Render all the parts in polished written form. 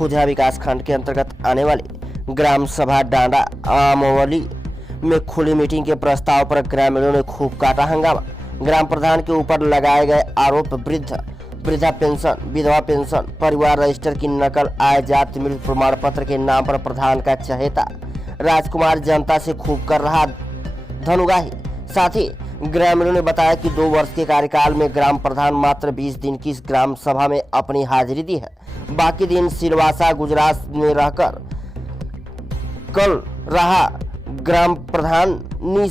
खुदिया विकास खंड के अंतर्गत आने वाली ग्राम सभा डांडा आमवली में खुली मीटिंग के प्रस्ताव पर ग्रामीणों ने खूब काटा हंगामा। ग्राम प्रधान के ऊपर लगाए गए आरोप वृद्धा पेंशन, विधवा पेंशन, परिवार रजिस्टर की नकल, आय जाति मृत्यु प्रमाण पत्र के नाम पर प्रधान का चहेता राजकुमार जनता से खूब कर रहा धनुगाही। साथ ही ग्रामीणों ने बताया कि 2 वर्ष के कार्यकाल में ग्राम प्रधान मात्र 20 दिन की इस ग्राम सभा में अपनी हाजिरी दी है। बाकी दिन सिलवासा गुजरात में रहकर कल रहा। ग्राम प्रधान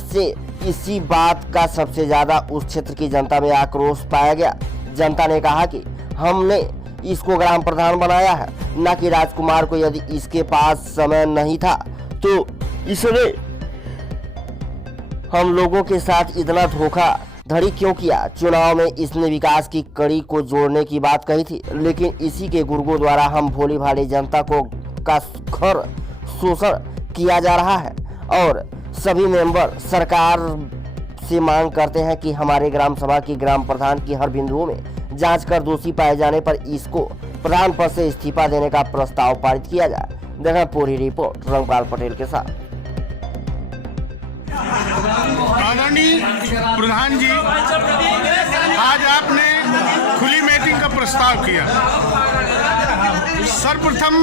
से इसी बात का सबसे ज्यादा उस क्षेत्र की जनता में आक्रोश पाया गया। जनता ने कहा कि हमने इसको ग्राम प्रधान बनाया है, न कि राजकुमार को। यदि इसके पास समय नहीं था तो इसने हम लोगों के साथ इतना धोखाधड़ी क्यों किया। चुनाव में इसने विकास की कड़ी को जोड़ने की बात कही थी, लेकिन इसी के गुर्गों द्वारा हम भोली भाली जनता को का घर शोषण किया जा रहा है। और सभी मेंबर सरकार से मांग करते हैं कि हमारे ग्राम सभा की ग्राम प्रधान की हर बिंदुओं में जांच कर दोषी पाए जाने पर इसको प्रधान पद से इस्तीफा देने का प्रस्ताव पारित किया जाए। देखा पूरी रिपोर्ट रंगपाल पटेल के साथ। आदरणीय प्रधान जी, आज आपने खुली मीटिंग का प्रस्ताव किया। सर्वप्रथम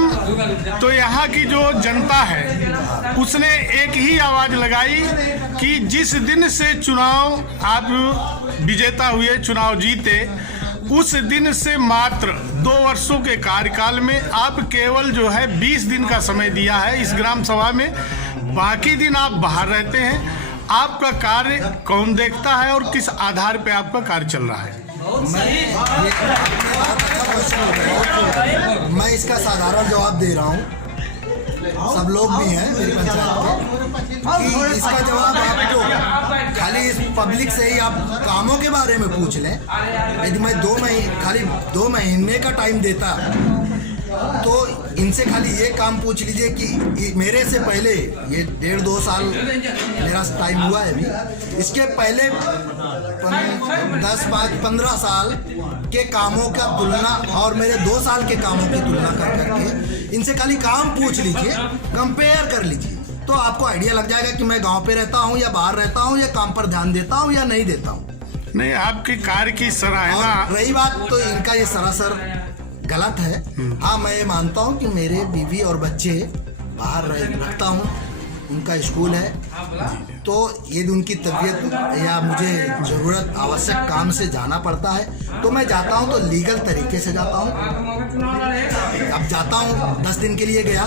तो यहाँ की जो जनता है उसने एक ही आवाज लगाई कि जिस दिन से चुनाव आप विजेता हुए, चुनाव जीते, उस दिन से मात्र 2 वर्षों के कार्यकाल में आप केवल जो है 20 दिन का समय दिया है इस ग्राम सभा में। बाकी दिन आप बाहर रहते हैं। आपका कार्य कौन देखता है और किस आधार पे आपका कार्य चल रहा है? मैं इसका साधारण जवाब दे रहा हूँ, सब लोग भी हैं मेरी पंचायत के, कि इसका जवाब आपको खाली इस पब्लिक से ही आप कामों के बारे में पूछ लें। यदि मैं 2 महीने का टाइम देता तो इनसे खाली ये काम पूछ लीजिए कि मेरे से पहले, ये 1.5-2 साल मेरा टाइम हुआ है अभी, इसके पहले 10-15 साल के कामों का तुलना और मेरे 2 साल के कामों की तुलना कर करके इनसे खाली काम पूछ लीजिए, कंपेयर कर लीजिए, तो आपको आइडिया लग जाएगा कि मैं गांव पे रहता हूं या बाहर रहता हूं, या काम पर ध्यान देता हूं या नहीं देता हूं। नहीं, आपके कार्य की सराहना। रही बात तो इनका ये सरासर गलत है। हाँ, मैं ये मानता हूँ कि मेरे बीवी और बच्चे बाहर रखता हूँ, उनका स्कूल है, तो यदि उनकी तबीयत या मुझे ज़रूरत आवश्यक काम से जाना पड़ता है तो मैं जाता हूँ, तो लीगल तरीके से जाता हूँ। अब जाता हूँ 10 दिन के लिए गया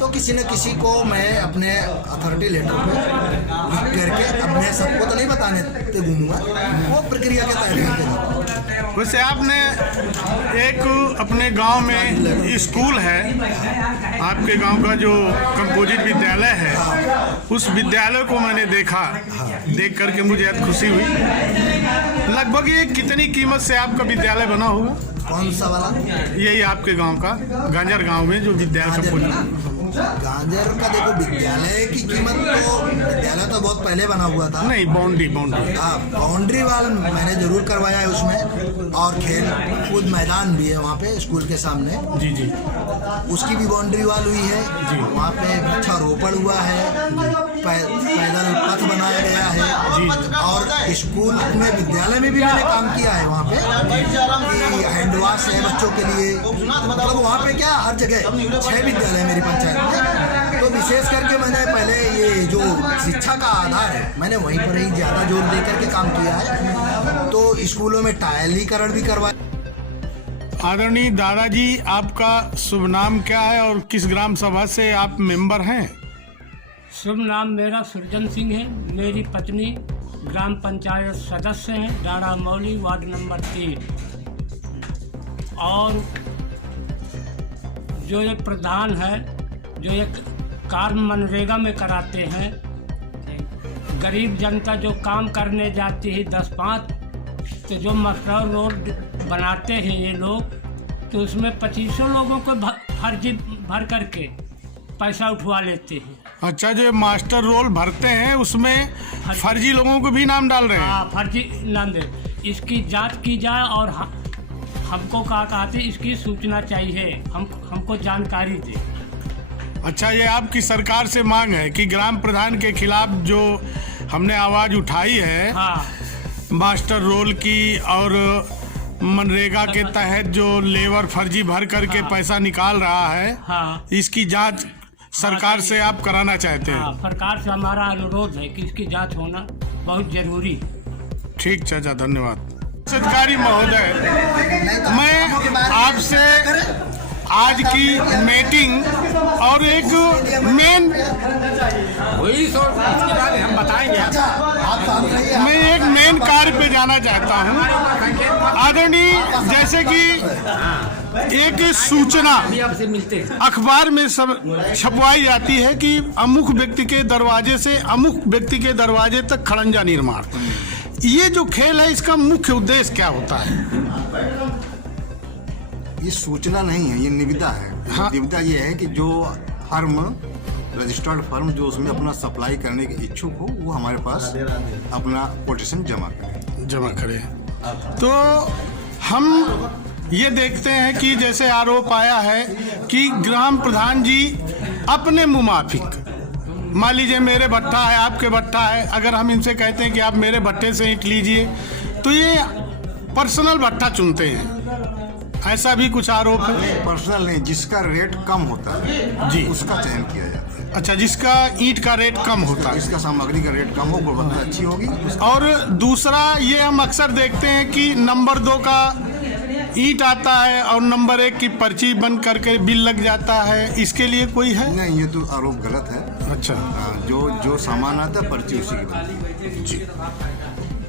तो किसी न किसी को मैं अपने अथॉरिटी लेटर पे लिख करके, अब मैं सबको तो नहीं बताने घूमूंगा, वो प्रक्रिया के तहत करके। वैसे आपने एक अपने गांव में स्कूल है, आपके गांव का जो कंपोजिट विद्यालय है, उस विद्यालय को मैंने देखा, देख करके मुझे बहुत खुशी हुई। लगभग ये कितनी कीमत से आपका विद्यालय बना होगा? कौन सा वाला? यही आपके गांव का, गांजर गांव में जो विद्यालय गांजर का देखो, विद्यालय की कीमत तो, विद्यालय तो बहुत पहले बना हुआ था। नहीं, बाउंड्री हाँ, बाउंड्री वाल मैंने जरूर करवाया है उसमें, और खेल कूद मैदान भी है वहाँ पे स्कूल के सामने। जी जी, उसकी भी बाउंड्री वाल हुई है जी। वहाँ पे वृक्षारोपण हुआ है, पैदल पथ बनाया गया है जी। और स्कूल में, विद्यालय में भी मैंने काम किया है वहाँ पे, कि हैंड वॉश है बच्चों के लिए, मतलब वहाँ पे क्या हर जगह 6 विद्यालय मेरी पंचायत में। तो विशेष करके मैंने पहले ये जो शिक्षा का आधार है, मैंने वहीं पर ही ज्यादा जोर दे करके काम किया है। तो स्कूलों में टाइलीकरण भी करवाया। आदरणीय दादाजी, आपका शुभ नाम क्या है और किस ग्राम सभा से आप मेंबर हैं? शुभ नाम मेरा सृजन सिंह है। मेरी पत्नी ग्राम पंचायत सदस्य हैं, डाड़ा मौली, वार्ड नंबर 3। और जो एक प्रधान है, जो एक कार्य मनरेगा में कराते हैं, गरीब जनता जो काम करने जाती है 10-5, तो जो मस्टर रोड बनाते हैं ये लोग, तो उसमें 2500 लोगों को फर्जी भर करके पैसा उठवा लेते हैं। अच्छा, जो मास्टर रोल भरते हैं उसमें फर्जी लोगों को भी नाम डाल रहे हैं? हाँ, फर्जी नाम दे। इसकी जांच की जाए और हमको कहा थी इसकी सूचना चाहिए, हमको जानकारी दे। अच्छा, ये आपकी सरकार से मांग है कि ग्राम प्रधान के खिलाफ जो हमने आवाज उठाई है, हाँ मास्टर रोल की और मनरेगा के तहत जो लेबर फर्जी भर करके पैसा निकाल रहा है, हाँ इसकी जांच सरकार से आप कराना चाहते हैं। हाँ, सरकार से हमारा अनुरोध है कि इसकी जांच होना बहुत जरूरी है। ठीक चाचा, धन्यवाद। अधिकारी महोदय, मैं आपसे आज की मीटिंग और एक मेन हम बताएंगे। मैं एक मेन कार्य पे जाना चाहता हूँ। आदरणीय, जैसे कि एक सूचना अखबार में सब छपवाई जाती है कि अमुक व्यक्ति के दरवाजे से अमुक व्यक्ति के दरवाजे तक खड़ंजा निर्माण। ये जो खेल है, इसका मुख्य उद्देश्य क्या होता है? ये सूचना नहीं है, ये निविदा है। हाँ। निविदा ये है कि जो फर्म, रजिस्टर्ड फर्म जो उसमें अपना सप्लाई करने के इच्छुक हो, वो हमारे पास अपना कोटेशन जमा करे। तो हम ये देखते हैं कि जैसे आरोप आया है कि ग्राम प्रधान जी अपने मुमाफिक, मान लीजिए मेरे भट्टा है, आपके भट्टा है, अगर हम इनसे कहते हैं कि आप मेरे भट्टे से ईंट लीजिए, तो ये पर्सनल भट्टा चुनते हैं। ऐसा भी कुछ आरोप है? पर्सनल नहीं, जिसका रेट कम होता है जी, उसका चयन किया जाता है। अच्छा, जिसका ईंट का रेट कम होता है, जिसका सामग्री का रेट कम हो, गुणवत्ता अच्छी होगी। और दूसरा ये हम अक्सर देखते हैं कि नंबर 2 का ईंट आता है और नंबर 1 की पर्ची बन करके बिल लग जाता है। इसके लिए कोई है? नहीं, ये तो आरोप गलत है। अच्छा, जो सामान आता है पर्ची उसी की बनती है। जी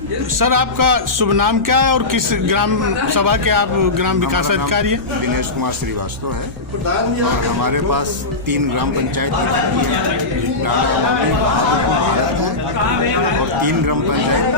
सर, आपका शुभ नाम क्या है और किस ग्राम सभा के आप ग्राम विकास अधिकारी हैं? दिनेश कुमार श्रीवास्तव है और हमारे पास 3 ग्राम पंचायत और 3 ग्राम पंचायत